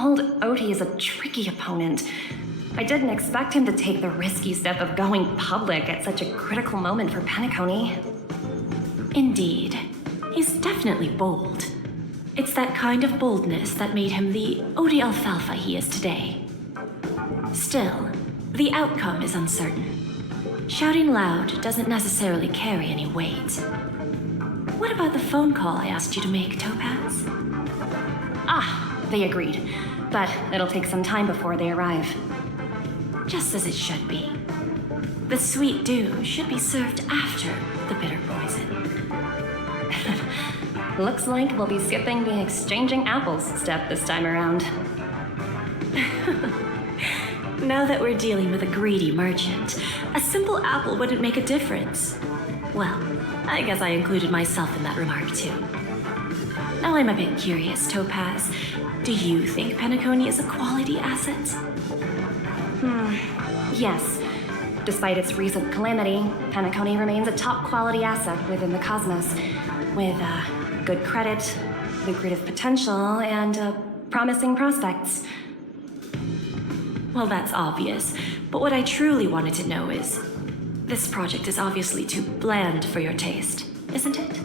Old Odie is a tricky opponent. I didn't expect him to take the risky step of going public at such a critical moment for Penacony. Indeed. He's definitely bold. It's that kind of boldness that made him the Odie Alfalfa he is today. Still, the outcome is uncertain. Shouting loud doesn't necessarily carry any weight. What about the phone call I asked you to make, Topaz? Ah, they agreed. But it'll take some time before they arrive. Just as it should be. The sweet dew should be served after the bitter poison. Looks like we'll be skipping the exchanging apples step this time around. Now that we're dealing with a greedy merchant, a simple apple wouldn't make a difference. Well, I guess I included myself in that remark too. Now I'm a bit curious, Topaz. Do you think Penacony is a quality asset? Yes. Despite its recent calamity, Penacony remains a top quality asset within the cosmos, with good credit, lucrative potential, and promising prospects. Well, that's obvious, but what I truly wanted to know is, this project is obviously too bland for your taste, isn't it?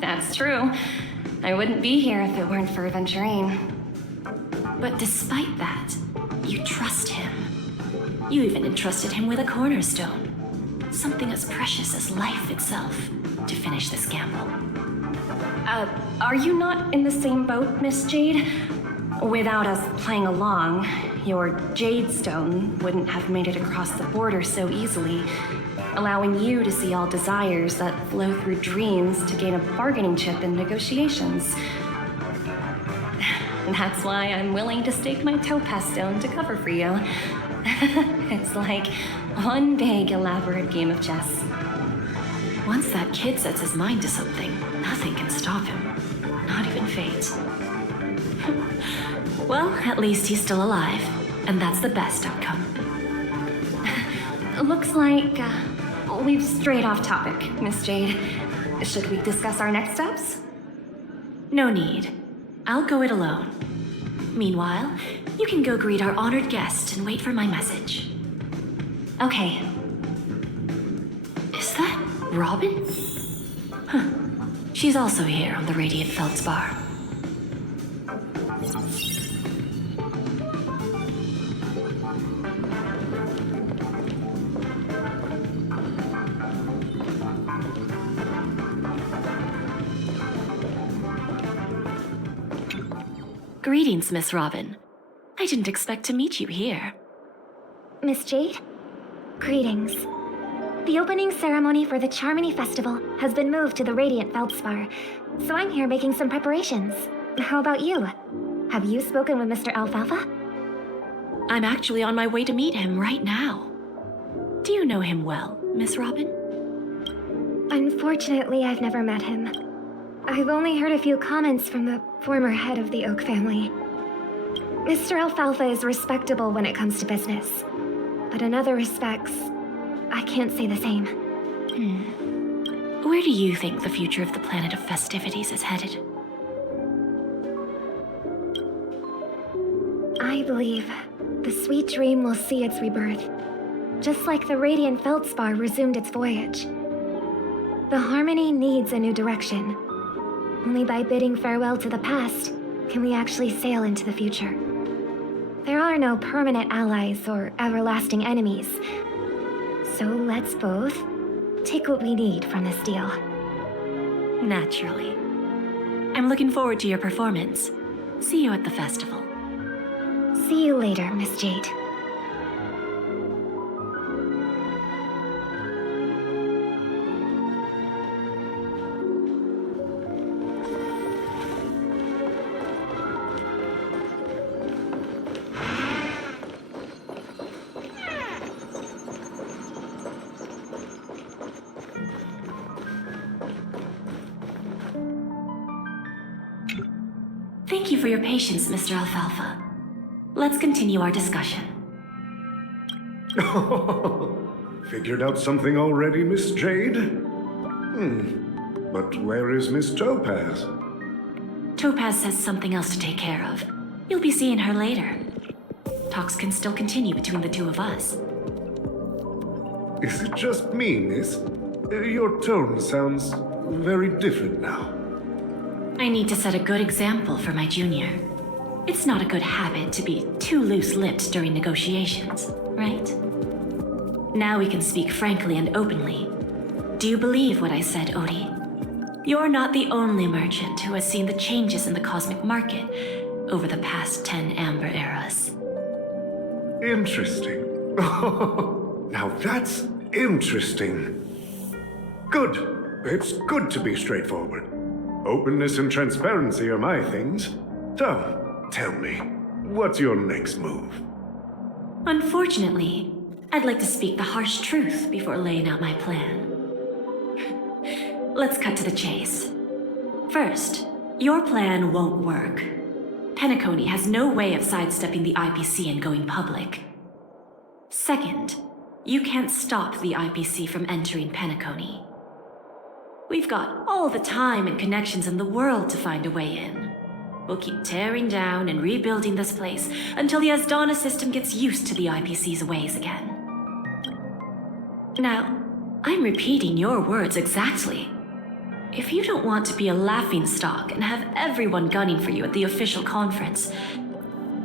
That's true. I wouldn't be here if it weren't for Aventurine. But despite that, you trust him. You even entrusted him with a cornerstone, something as precious as life itself, to finish this gamble. Are you not in the same boat, Miss Jade? Without us playing along, your Jade Stone wouldn't have made it across the border so easily, allowing you to see all desires that flow through dreams to gain a bargaining chip in negotiations. That's why I'm willing to stake my topaz stone to cover for you. It's like one big elaborate game of chess. Once that kid sets his mind to something, nothing can stop him. Not even fate. Well, at least he's still alive, and that's the best outcome. Looks like we've strayed off topic, Miss Jade. Should we discuss our next steps? No need. I'll go it alone. Meanwhile, you can go greet our honored guest and wait for my message. Okay. Is that Robin? Huh. She's also here on the Radiant Feldspar. Greetings, Miss Robin. I didn't expect to meet you here. Miss Jade? Greetings. The opening ceremony for the Charmony Festival has been moved to the Radiant Feldspar, so I'm here making some preparations. How about you? Have you spoken with Mr. Alfalfa? I'm actually on my way to meet him right now. Do you know him well, Miss Robin? Unfortunately, I've never met him. I've only heard a few comments from the former head of the Oak family. Mr. Alfalfa is respectable when it comes to business, but in other respects, I can't say the same. Where do you think the future of the planet of festivities is headed? I believe the sweet dream will see its rebirth, just like the Radiant Feldspar resumed its voyage. The Harmony needs a new direction. Only by bidding farewell to the past can we actually sail into the future. There are no permanent allies or everlasting enemies, so let's both take what we need from this deal. Naturally. I'm looking forward to your performance. See you at the festival. See you later, Miss Jade. Thank you for your patience, Mr. Alfalfa. Let's continue our discussion. Figured out something already, Miss Jade? But where is Miss Topaz? Topaz has something else to take care of. You'll be seeing her later. Talks can still continue between the two of us. Is it just me, miss? Your tone sounds very different now. I need to set a good example for my junior. It's not a good habit to be too loose-lipped during negotiations, right? Now we can speak frankly and openly. Do you believe what I said, Odie? You're not the only merchant who has seen the changes in the cosmic market over the past 10 Amber Eras. Interesting. Now that's interesting. Good. It's good to be straightforward. Openness and transparency are my things. So, tell me, what's your next move? Unfortunately, I'd like to speak the harsh truth before laying out my plan. Let's cut to the chase. First, your plan won't work. Penacony has no way of sidestepping the IPC and going public. Second, you can't stop the IPC from entering Penacony. We've got all the time and connections in the world to find a way in. We'll keep tearing down and rebuilding this place until the Asdana system gets used to the IPC's ways again. Now, I'm repeating your words exactly. If you don't want to be a laughingstock and have everyone gunning for you at the official conference,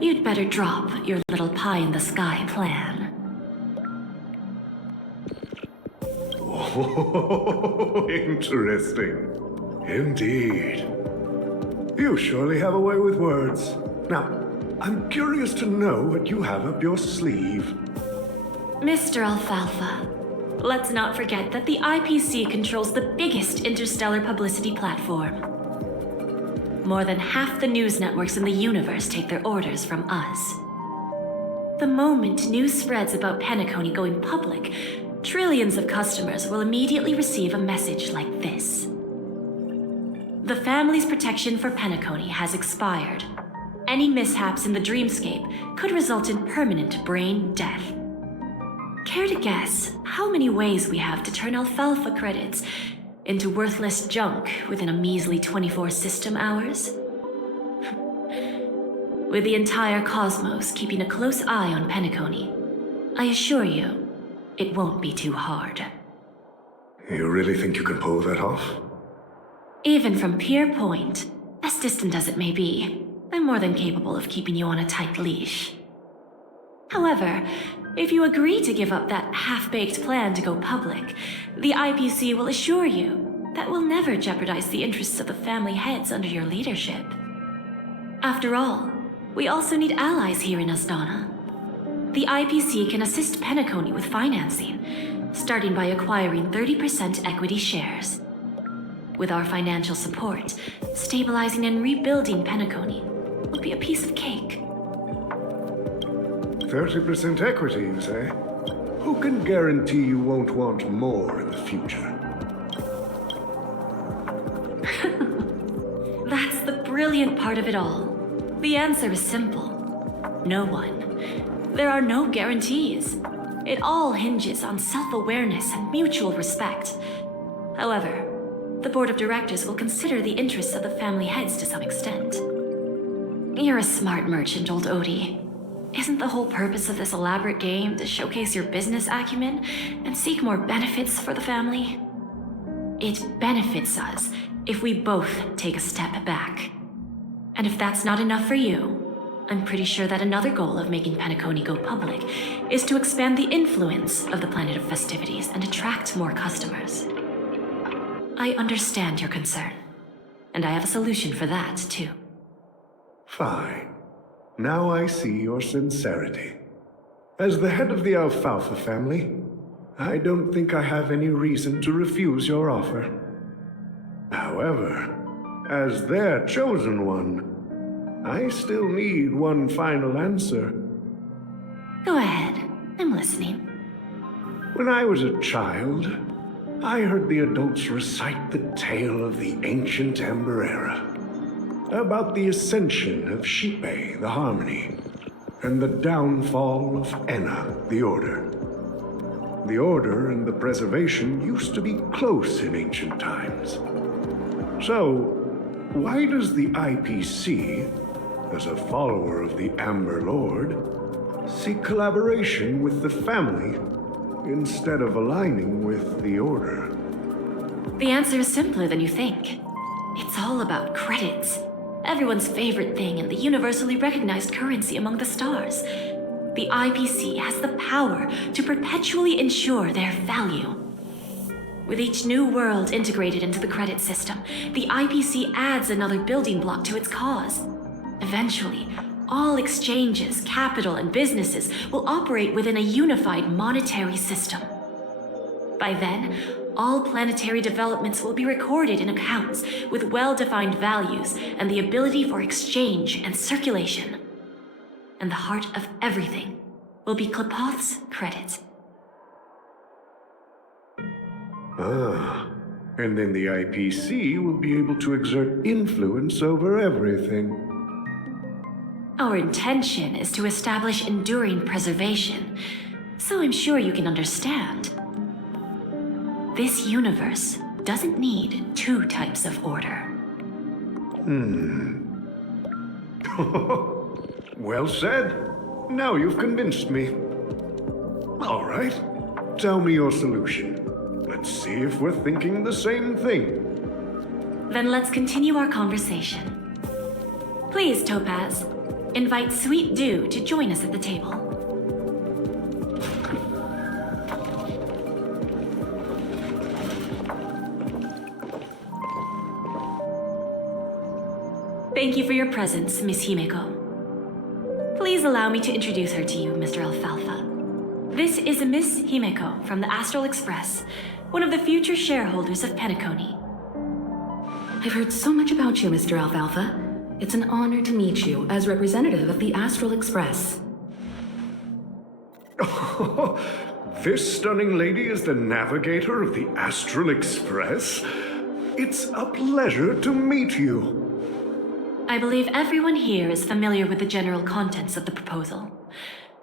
you'd better drop your little pie-in-the-sky plan. Oh, interesting. Indeed. You surely have a way with words. Now, I'm curious to know what you have up your sleeve. Mr. Alfalfa, let's not forget that the IPC controls the biggest interstellar publicity platform. More than half the news networks in the universe take their orders from us. The moment news spreads about Penacony going public, trillions of customers will immediately receive a message like this. The family's protection for Penacony has expired. Any mishaps in the dreamscape could result in permanent brain death. Care to guess how many ways we have to turn Alfalfa credits into worthless junk within a measly 24 system hours? With the entire cosmos keeping a close eye on Penacony, I assure you, it won't be too hard. You really think you can pull that off? Even from Pier Point, as distant as it may be, I'm more than capable of keeping you on a tight leash. However, if you agree to give up that half-baked plan to go public, the IPC will assure you that we'll never jeopardize the interests of the family heads under your leadership. After all, we also need allies here in Asdana. The IPC can assist Penacony with financing, starting by acquiring 30% equity shares. With our financial support, stabilizing and rebuilding Penacony will be a piece of cake. 30% equity, you say? Who can guarantee you won't want more in the future? That's the brilliant part of it all. The answer is simple. No one. There are no guarantees. It all hinges on self-awareness and mutual respect. However, the board of directors will consider the interests of the family heads to some extent. You're a smart merchant, old Odie. Isn't the whole purpose of this elaborate game to showcase your business acumen and seek more benefits for the family? It benefits us if we both take a step back. And if that's not enough for you, I'm pretty sure that another goal of making Penacony go public is to expand the influence of the Planet of Festivities and attract more customers. I understand your concern, and I have a solution for that, too. Fine. Now I see your sincerity. As the head of the Alfalfa family, I don't think I have any reason to refuse your offer. However, as their chosen one, I still need one final answer. Go ahead. I'm listening. When I was a child, I heard the adults recite the tale of the ancient Amber Era, about the ascension of Shipe, the Harmony, and the downfall of Enna, the Order. The Order and the Preservation used to be close in ancient times. So, why does the IPC, as a follower of the Amber Lord, seek collaboration with the family instead of aligning with the Order? The answer is simpler than you think. It's all about credits. Everyone's favorite thing and the universally recognized currency among the stars. The IPC has the power to perpetually ensure their value. With each new world integrated into the credit system, the IPC adds another building block to its cause. Eventually, all exchanges, capital, and businesses will operate within a unified monetary system. By then, all planetary developments will be recorded in accounts with well-defined values and the ability for exchange and circulation. And the heart of everything will be Klepoth's credit. Ah, and then the IPC will be able to exert influence over everything. Our intention is to establish enduring preservation, so I'm sure you can understand. This universe doesn't need two types of order. Well said. Now you've convinced me. All right, tell me your solution. Let's see if we're thinking the same thing. Then let's continue our conversation. Please, Topaz, invite Sweet Dew to join us at the table. Thank you for your presence, Miss Himeko. Please allow me to introduce her to you, Mr. Alfalfa. This is Miss Himeko from the Astral Express, one of the future shareholders of Penacony. I've heard so much about you, Mr. Alfalfa. It's an honor to meet you as representative of the Astral Express. This stunning lady is the navigator of the Astral Express? It's a pleasure to meet you. I believe everyone here is familiar with the general contents of the proposal.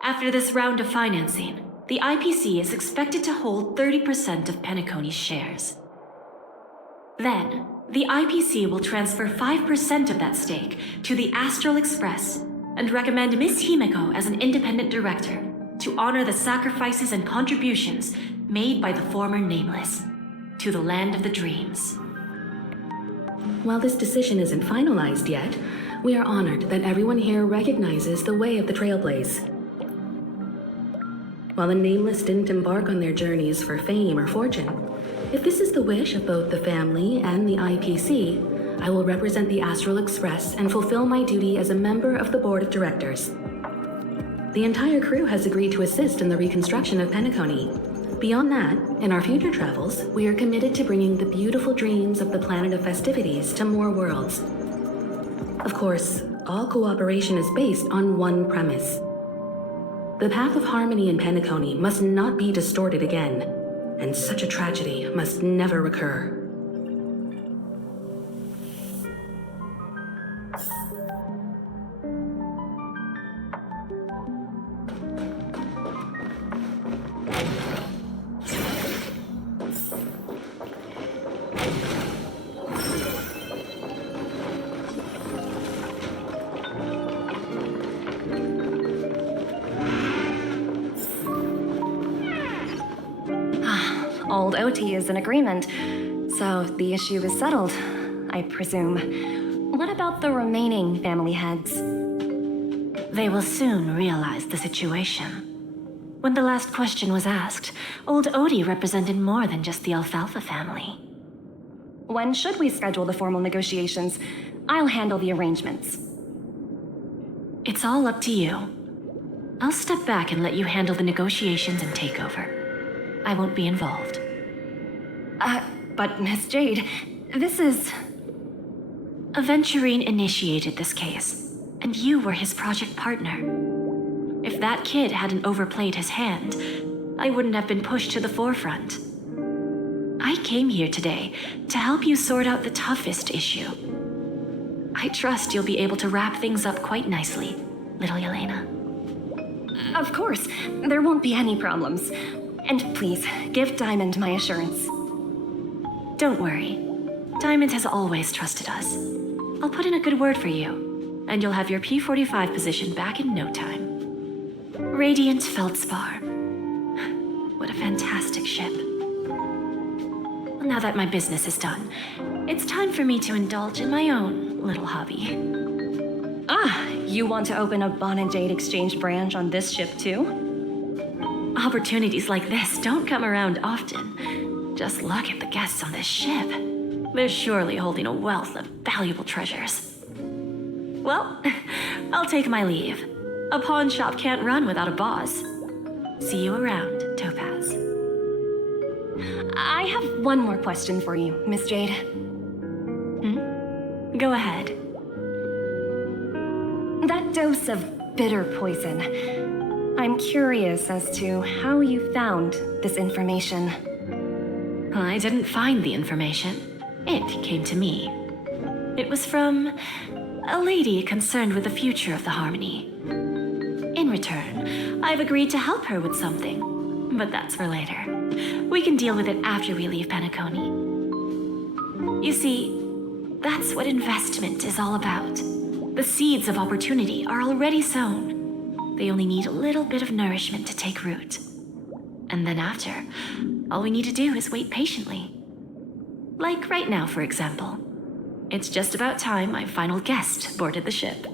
After this round of financing, the IPC is expected to hold 30% of Penacony's shares. Then, the IPC will transfer 5% of that stake to the Astral Express and recommend Miss Himeko as an independent director to honor the sacrifices and contributions made by the former Nameless to the land of the dreams. While this decision isn't finalized yet, we are honored that everyone here recognizes the way of the Trailblaze. While the Nameless didn't embark on their journeys for fame or fortune, if this is the wish of both the family and the IPC, I will represent the Astral Express and fulfill my duty as a member of the board of directors. The entire crew has agreed to assist in the reconstruction of Penacony. Beyond that, in our future travels, we are committed to bringing the beautiful dreams of the planet of festivities to more worlds. Of course, all cooperation is based on one premise. The path of harmony in Penacony must not be distorted again, and such a tragedy must never recur. Old OT is in agreement, so the issue is settled, I presume. What about the remaining family heads? They will soon realize the situation. When the last question was asked, old Odie represented more than just the Alfalfa family. When should we schedule the formal negotiations? I'll handle the arrangements. It's all up to you. I'll step back and let you handle the negotiations and takeover. I won't be involved. But Miss Jade, this is... Aventurine initiated this case, and you were his project partner. If that kid hadn't overplayed his hand, I wouldn't have been pushed to the forefront. I came here today to help you sort out the toughest issue. I trust you'll be able to wrap things up quite nicely, little Yelena. Of course, there won't be any problems. And please, give Diamond my assurance. Don't worry. Diamond has always trusted us. I'll put in a good word for you, and you'll have your P-45 position back in no time. Radiant Feldspar. What a fantastic ship. Well, now that my business is done, it's time for me to indulge in my own little hobby. Ah, you want to open a Bon and Jade exchange branch on this ship too? Opportunities like this don't come around often. Just look at the guests on this ship. They're surely holding a wealth of valuable treasures. Well, I'll take my leave. A pawn shop can't run without a boss. See you around, Topaz. I have one more question for you, Miss Jade. Go ahead. That dose of bitter poison. I'm curious as to how you found this information. I didn't find the information. It came to me. It was from a lady concerned with the future of the Harmony. In return, I've agreed to help her with something, but that's for later. We can deal with it after we leave Penacony. You see, that's what investment is all about. The seeds of opportunity are already sown. They only need a little bit of nourishment to take root. And then after, all we need to do is wait patiently. Like right now, for example. It's just about time my final guest boarded the ship.